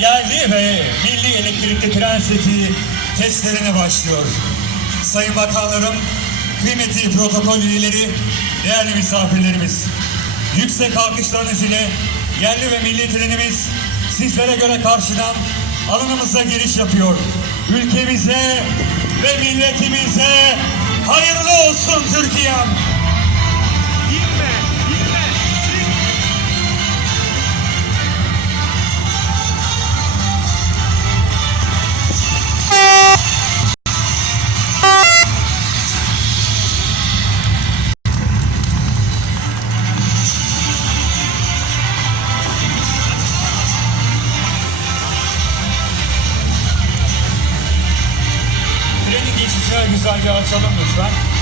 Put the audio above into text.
yerli ve milli elektrikli tren seti testlerine başlıyor. Sayın Bakanlarım, kıymetli protokol üyeleri, değerli misafirlerimiz. Yüksek alkışlarınız ile yerli ve milli trenimiz sizlere göre karşıdan alanımıza giriş yapıyor. Ülkemize ve milletimize hayırlı olsun Türkiye'm. Geçişine güzelce açalım lütfen.